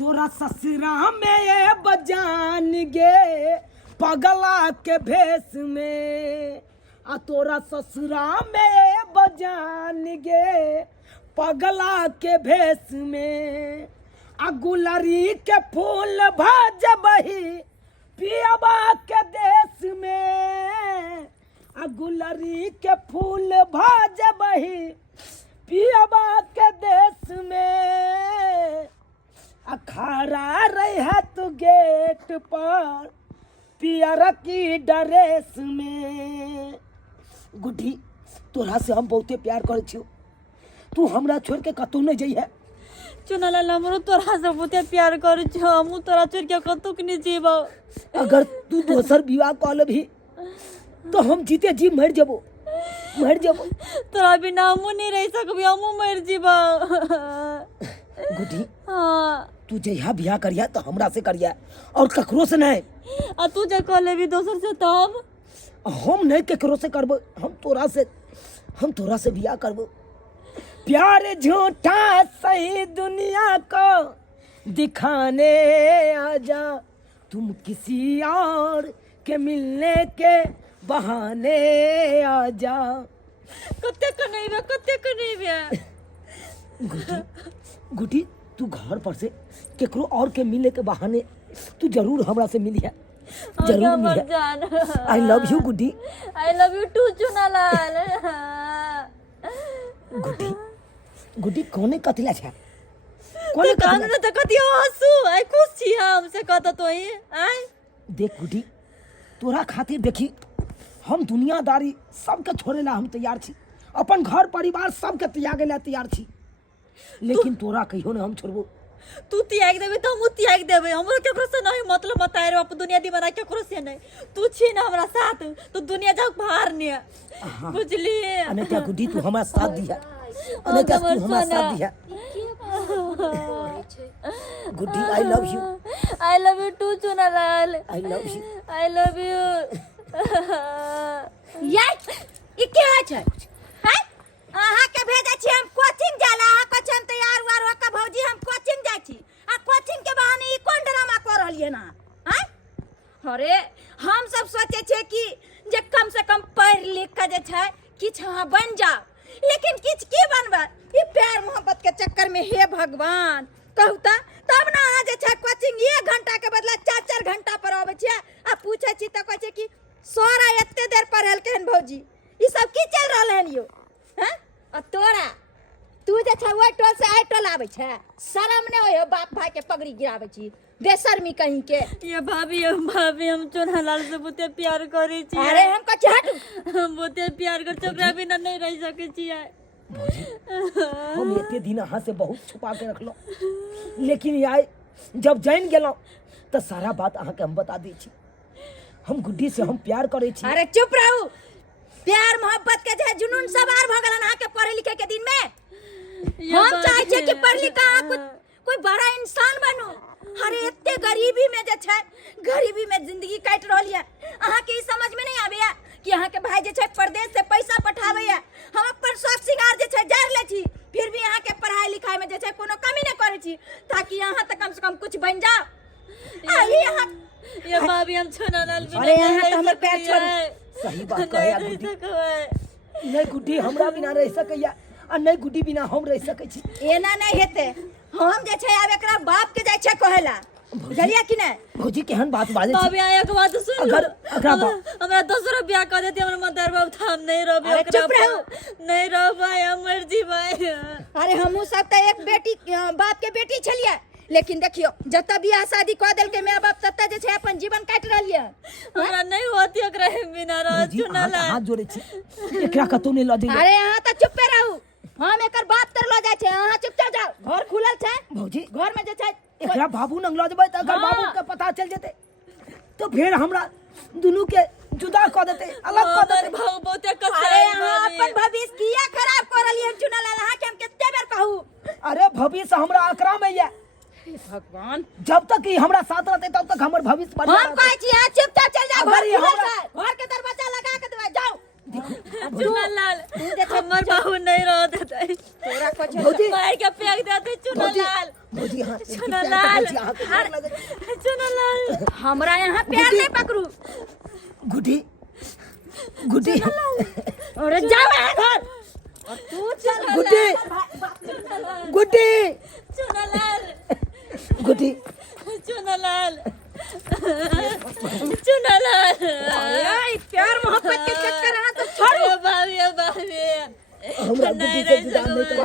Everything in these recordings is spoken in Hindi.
तोरा ससुरा में ये बजान गे पगला के भेष में, आ तोरा ससुरा में ये बजान गे पगला के भेष में, आ गुलरी के फूल भजबही पियबा के देश में, आ गुलरी के फूल भजबही पियबा के देश में, खड़ा रहे तू गेट पर पियर की ड्रेस में। गुड्डी तोरा से हम बहुते प्यार करे छियो, तू हमरा छोड़ के कतौ नहीं जइहे। चुनालाल हमरो तोरा से बहुते प्यार करे छियो, हमहू तोरा छोड़ के कतौ नहीं जेबो। अगर तू दोसर विवाह कर लेबही तो हम जीते जी मर जबो, मर जबो। तोरा बिना हमहू नहीं रह सकबी, हमहू मर जेबो। गुड्डी हाँ तू जहिया बियाह करिया तो हमरा से करिया और ककरो से नहीं। आ तू जे कह लेबी दोसर से तब हम नहीं केकरो से करबो, हम तोरा से बियाह करबो। प्यार झूठा सही दुनिया को दिखाने आजा, तुम किसी और के मिलने के बहाने आजा। कते नहीं बे गुड्डी तू घर पर से केकरो और के मिलने के बहाने तू जरूर हमरा से मिलिया, जरूर मिलिया। I love you Guddi, I love you too Chunalal. Guddi कोने कतिला छे, कोने कान न त कति हंसू आई खुश छी हम से कहत तो ही आई। देख गुड्डी तोरा खातिर देखी हम दुनियादारी सबके छोड़े ला हम तैयार छी, अपन घर परिवार सबके त्यागे ला तैयार छी, लेकिन तोरा कहियो ना हम छोड़बो। तू त्याग देबे तो हम त्याग देबे, हमरो केकरो से नहीं मतलब बताए रे अपन दुनिया दीवाना केकरो से नहीं। तू छी ना हमरा साथ तो दुनिया जाक बाहर ने बुझली। अनेता गुड्डी तू हमरा साथ दिया, अनेता तू हमरा साथ दिया। Guddi I love you too Chunalal, I love you. I love you. यार ई के छै हैं? अहाँ के भेजे छी हम कोचिंग जाला, अहाँ कछ हम तैयार हुआ हो का भौजी हम कोचिंग जाय छी, आ कोचिंग के बहाने ई कोन ड्रामा कर रहलिए ना हैं? अरे हम सब सोचे छे कि जे कम से कम पढ़ लिख के जे छै किछ अहाँ बन जाओ, लेकिन किछ की बनबा ई प्यार मोहब्बत के चक्कर में। हे भगवान कहू तब ना अहाँ जे छै कोचिंग 1 घंटा के बदला 4-4 घंटा पर आबै छै, आ पूछे छी त कहै छै कि सोरा एते देर पढ़ल केहन भौजी, ई सब की चल रहल हन यो हैं? आ तोरा तू जे छै ओइ टोल से आई टोल आबै छै, शरम नै होय बाप भाई के पगड़ी गिराबै छी, बेशर्मी कहीं के। ये भाभी हम चुनालाल से बहुते प्यार करे छी। अरे हम कछ हट, हम बहुते प्यार कर चकरा बिना नहीं रह सके छी। हम एते दिन अहाँ से बहुत छुपा के रखलो, लेकिन आइ जब जान गेलो तो सारा बात अहाँ के हम बता दै छी। हम गुड्डी से हम प्यार करे छी। अरे चुप रहू, प्यार मोहब्बत के जे जुनून सवार भ गेलन अहाँ के पढ़े लिखे के दिन में। हम चाहे छे कि पढ़ लिख के कोई बड़ा इंसान बनू। अरे एते गरीबी में जे छै, गरीबी में जिंदगी काट रहली है, अहाँ के ई समझ में नहीं आबे कि अहाँ के भाई जे छै परदेश से पैसा पठावे है, हम अपन शौक सिंगार जे छै जार ले छी, फिर भी अहाँ के पढ़ाई लिखाई में जे छै कोनो कमी नहीं करे छी, ताकि अहाँ त कम से कम कुछ बन जाओ। अरे अहाँ ये भाभी हम चुनालाल बिना अरे अहाँ त हमर पैर छोड़ू। सही बात कहया गुड्डी, नहीं गुड्डी हमरा बिना रह सकैया, आ नहीं गुड्डी बिना हम रह सकै छी। एना नहीं हेते, हम जे छै आब एकरा बाप के जाय छै कहेला, बुझलिया कि नहीं? भौजी केहन बात बाजे छी। भाभी एक बात सुन लो, अगर हमरा दूसरा ब्याह कर देती हमर मदर बाप हम नहीं रहबे, अरे चुप रहू, नहीं रह भाई हम मर जी भाई। अरे हमहू सब त एक बेटी बाप के बेटी छलिए, लेकिन देखियो जत बियाह शादी क देल के माय बाप तत जे छै अपन जीवन काट रहलिए। हमरा नहीं होती एकरा बिना रह चुनालाल। हाथ जोड़े छी, एकरा कतौ नहीं ल जाइए। अरे अहाँ त चुपे रहू, हम एकर बात तर ल जाय छै, अहाँ चुपचाप जाओ। घर खुलल छै भौजी, घर में जे छै एकरा बाबू नंग ल जेबै त अगर बाबू के पता चल जेते तो फिर हमरा दुनू के जुदा क देते, अलग क देते। बहुते कसम। अरे अहाँ अपन भविष्य किया खराब कर रहलिए चुनालाल, अहाँ के हम कते बेर कहू। अरे भविष्य हमरा एकरा में ये, भगवान जब तक ई हमरा साथ रहते तब तक हमर भविष्य बढ़िया हम कहै छी अहाँ चुपचाप चल जाओ। घर अगर ये खुलल हमरा छै, घर के दरवाजा लगा के देबै, जाओ। चुनालाल हमर बाबू नहीं रह देते तोरा कुछ भौजी मार के फेंक देते चुनालाल भौजी हां चुनालाल चुनालाल हमरा यहाँ प्यार नहीं पकड़ू गुड्डी गुड्डी अरे जाओ घर और तू चल गुड्डी गुड्डी चुनालाल गुड्डी चुनालाल चुनालाल अरे प्यार मोहब्बत के चक्कर है तो छोड़ो बाबी हमरा गुड्डी से जुदा नहीं करो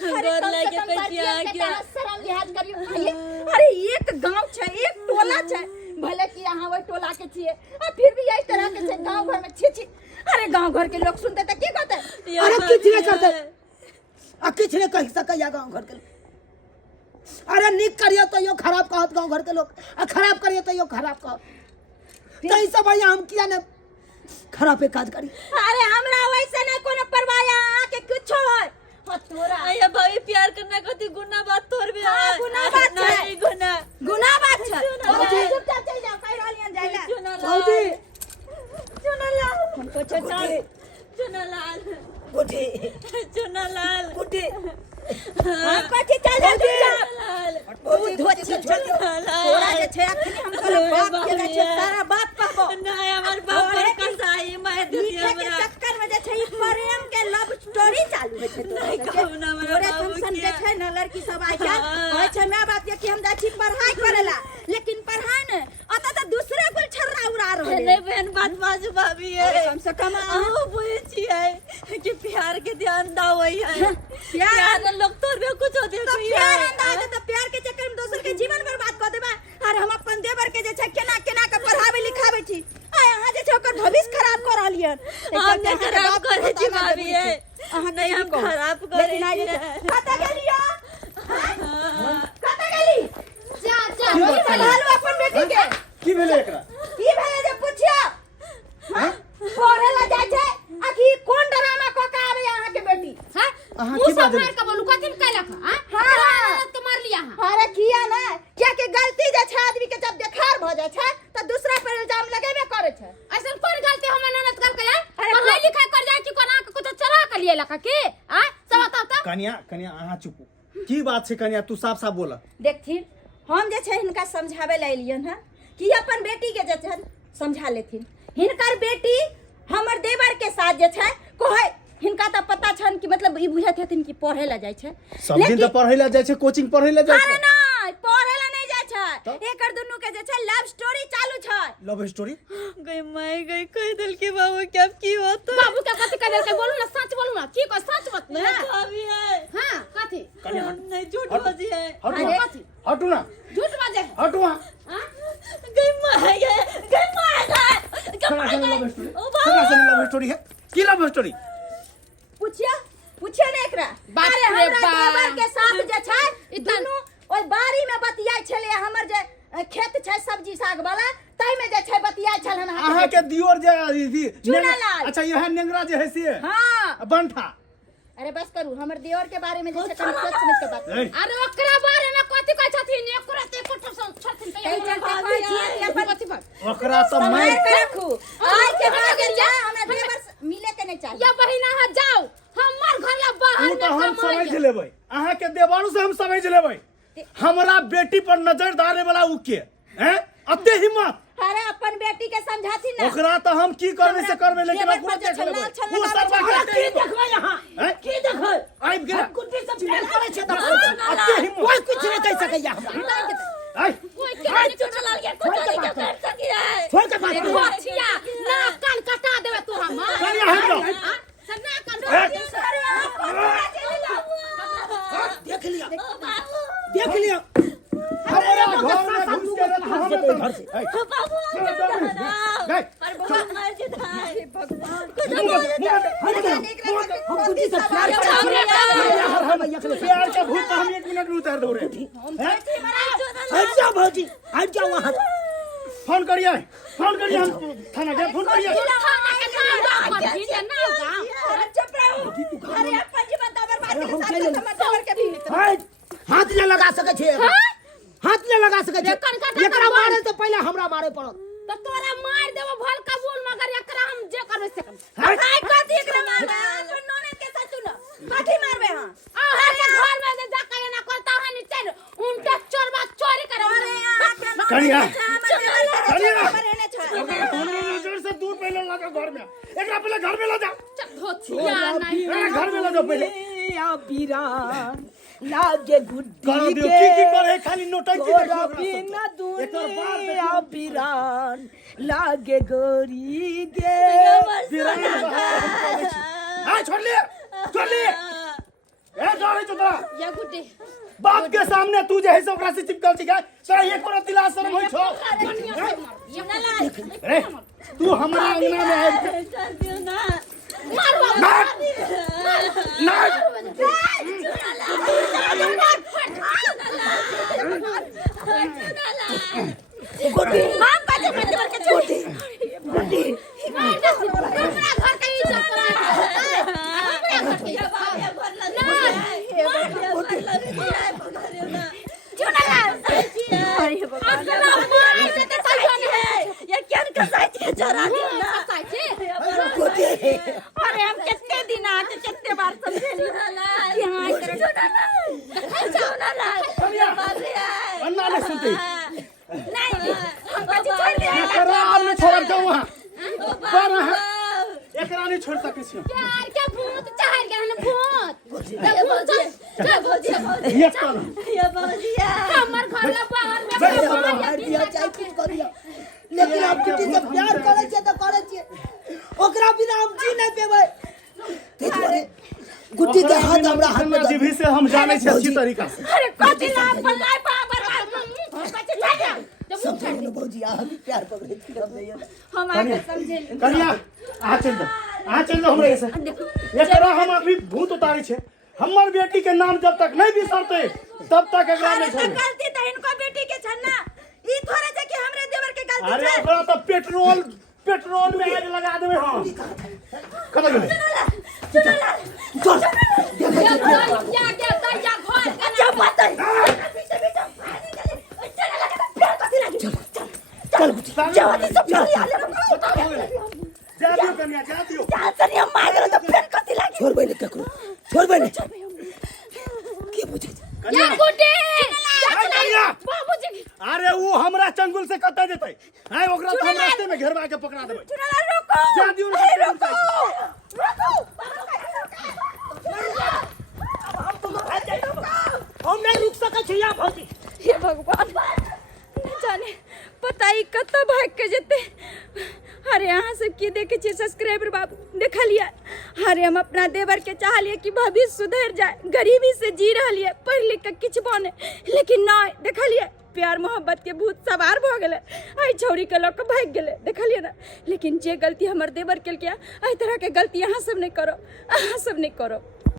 गोर लेके पैसा के शर्म लिहाज करियो अरे एक गांव छै एक टोला छै भले कि यहाँ वही टोला के छिए और फिर भी यही तरह के छै गांव घर में छी अरे गांव घर के लोग सुनते त की कहते अरे किछ नहीं करते आ किछ नहीं कह सके या गांव घर के लोग अरे निक करियो तो यो खराब कहत गांव घर के लोग आ खराब करियो तो यो खराब कहत तो ई सब भैया हम किया ने खराब काज करी अरे हमरा वैसे नहीं कोनो परवाह यहाँ के कुछ होय हो तोरा आया भाई प्यार करना कति गुना बात तोर भी हाँ, गुना बात है। नहीं गुना गुनाह बात छै भौजी। चुपचाप चल जाओ कह रहलियन जाइला भौजी चुनालाल हमको चल चुनालाल गुड्डी चुनालाल गुड्डी हम कथि चल जा चुनालाल भौजी धोती तोरा जे छै अखनी हमको बात के जे छै सारा बात कहबो नहीं हमर बाप पर कसाई मैं दुनिया के में चक्कर में जे छै ई प्रेम के लव स्टोरी चालू होइ छै नहीं कहू ना हमरा तोरे बाबू फंक्शन के। जे छै ना लड़की सब आइ जा कहै छै माय बाप के कि हम जाइ छी पढ़ाई करेला लेकिन पढ़ाई ने अत त दूसरे कुल छर्रा उड़ा रहल नहीं बहन बात बाजू भाभी है अरे कम से कम आओ बुझे छिए कि प्यार के ध्यान दावई है प्यार प्यार लोग तोर भी कुछ होते तो प्यार अंदाज तो प्यार के चक्कर में दोसर के जीवन बर्बाद कर देबा और हम अपन देवर के जे छै केना केना के पढ़ावे लिखावे छी आ यहाँ जे छै ओकर भविष्य खराब कर रहलियन हम नहीं खराब करे छी भाभी है नहीं हम खराब करे कत गेलियो कत गेली जा जा की बात संभालो अपन बेटी के की भेलै एकरा की भए जे पुछियो हां पढ़े ला जाय छै आखी कोन ड्रामा क के आवे यहाँ के बेटी हां अहाँ की बात मार के बोलू कथि कैलक हां तो मार लिया हां अरे किया ना क्या के गलती जे छै आदमी के जब देखार भ जाय छै त दूसरा पर इल्जाम लगेबे करे छै ऐसन कोन गलती हम ननद कर के पढ़ाई लिखाई कर जाय छी कोना के कुछ चला के लिए लका के हां सब बता त कन्या कन्या अहाँ चुप की बात छै कन्या तू साफ साफ बोला देखथिन हम जे छै हिनका समझावे ला एलियन है कि अपन बेटी के जे छै समझा लेथिन हिनकर बेटी हमर देवर के साथ जे छै कोहे हिनका त पता छन कि मतलब ई बुझत हथिन कि पढ़े ला जाय छै सब दिन त पढ़ै ला जाइ छै कोचिंग पढ़ै ला जाइ अरे छै नहीं पढ़े ला नहीं जाय छै तब? एकर दुनू के जे छै लव स्टोरी चालू छै लव स्टोरी गई मैं गई कह दिल के बाबू क्या की होता बाबू के कथि कह देलकै बोलू ना सच बोलू ना की को सच बात ना भाभी है हां कथि कन्या हट नहीं झूठ बाजी है हटू अरे ना कथि हटू ना झूठ बाजे हटू वहाँ हां गई मैं गई कहाँ से लव स्टोरी ओ कहाँ से लव स्टोरी है की लव स्टोरी पूछिया पूछिया ने एकरा बाप अरे रे हमरा बाप। देवर के साथ जे छै दुनू ओइ बारी में बतियाय छले हमर जे खेत छै सब्जी साग वाला तै में जे छै बतियाय छलन अहाँ के दियोर जे चुनालाल। अच्छा यह नेंगरा जे है से हां बनठा अरे बस करू हमर दियोर के बारे में जे छै कनी सोच समझ के बात ए, अरे ओकरा बारे में कथि कहै छथिन एकरा ते कुछ छथिन कई चलते कहै छियै कि अपन कथि बात ओकरा तो संभाल मैं के रखू आज के बाद जे हमरा देवर से मिले के नहीं चाहिए या बहिना हा जाओ हमर घर ला बाहर ऊ तो न हम कमाई समझ लेबै अहाँ के देवानु से हम समझ लेबै हमरा बेटी पर नजर डाले वाला ऊ के हैं अते हिम्मत अरे अपन बेटी के समझाती ना ओकरा तो हम की करबे से करबे लेकिन देवर ओकरो पर जे देख लेबै छल्ला छल्ला ऊ लगाबै सरवा छै। के की देखबै यहाँ हैं की देखबै आइब गेल गुड्डी से प्यार करे छै त अते हिम्मत कोई कुछ नहीं कह सकैया हमरा आई कोई के चुनालाल के कुछ नहीं कर सकी है छोड़ के बात करो कोचिया ना कान कटा देबे तोरा मां कन्या हट जाओ सन्ना कान देख लिया देख लिया हमारा घर में घुस के रहल हम से घर से आई बाबू गए पर भगवान मार जे धाय हम गुड्डी से प्यार करे प्यार का भूत हम 1 मिनट में उतार दो रे हट जाओ भौजी हट जाओ वहां फोन करिए हम थाना के फोन करिए चुप रहो अरे अपन जीवन तो बर्बाद हम के चले। साथ हमर देवर के भी हट हाथ ले लगा सके छे हाथ ले लगा सके छे कन कटा एकरा मारे से पहले हमरा मारे पड़त तो तोरा मार देबो भल कबूल मगर एकरा हम जे करबे से कम हाय कथी एकरा मारबे अपन ननद के साथ सुन कथी मारबे हां आ के घर में जे जा के ना करता है नी चल उनका चोरबा चोरी करे कनिया कनिया हमरा नजर से दूर पहले लगा घर में एकरा पहले घर में ला जा धोतिया नहीं घर में ला जा पहले बीरान लागे गुड्डी करो दियो की करे खाली नोटंकी तोरा बिना दुनिया बीरान लागे गोरी गे हां छोड़ ले ए जा रे चुतरा या गुड्डे बाप के सामने तू जे है से ओकरा से चिपकल छी गए तोरा एक और तिला शर्म होई छो ये ना ला रे तू हमरा अंगना में आब के कर दियो ना गुड्डी हम बाजे में देवर के छोटी गुड्डी अपना घर के इज्जत अपना घर के अरे भगवान ये क्या कसाई है जरा दियो ना अरे हम कितने दिन आके कितने बार समझे यहां अन्ना ने सुनते नहीं हम बाजी छोड़ दे एकरा आपने छोड़ दो वहां पर एकरा नहीं छोड़ सके छी यार क्या भूत चाहर के हने भूत ये कौन हमर घर में बाहर में मार दिया चाहे कुछ कर दिया लेकिन आप गुड्डी से प्यार करे छे तो करे छे ओकरा बिना हम जी नहीं पेबै ते छोड़े गुड्डी के हाथ हमरा हाथ में जीभी से हम जाने छी अच्छी तरीका से अरे कथी ना फल्लाई बाबर कथी लागा सब लोग भौजी आ प्यार पकड़े थी हम नहीं हम आके समझे कनिया आ चल दो हमरे से एकरा हम अभी भूत उतारी छे हमर बेटी के नाम जब तक नहीं बिसरते तब तक एकरा नहीं छोड़े गलती त इनको बेटी के छन्ना ई थोड़े जे कि हमरे देवर के गलती अरे ओकरा तो पेट्रोल में आग लगा देबे हम कब गेले चल या घर का क्या बात है चल गुड्डी जवानी सब चली आले जा दियो कनिया जा दियो सनिया मार दे तो फिर कथी लागी छोड़ बैले ककरो छोड़ बैले के बुझे या गुड्डे कनिया बाबूजी अरे वो हमरा चंगुल से कत जेतै है ओकरा तो हम रास्ते में घेरवा के पकड़ा देबै चुनाला रोको जा दियो हम नहीं रुक सके छी या भौजी हे भगवान न जाने पता ही कत भाग के जेते। अरे यहाँ सब की देखे छे सब्सक्राइबर बाबू देखा लिया। अरे हम अपना देवर के चाह लिए कि भविष्य सुधर जाए, गरीबी से जी रहा लिए, पढ़ लिख के किछ बने, लेकिन ना देखा लिया प्यार मोहब्बत के भूत सवार भ गेले, आई छौरी के लोग भाग गेले देखा लिया ना। लेकिन जे गलती हमर देवर के किया, आई तरह के गलती अहाँ सब नहीं करो, अहाँ सब नहीं करो।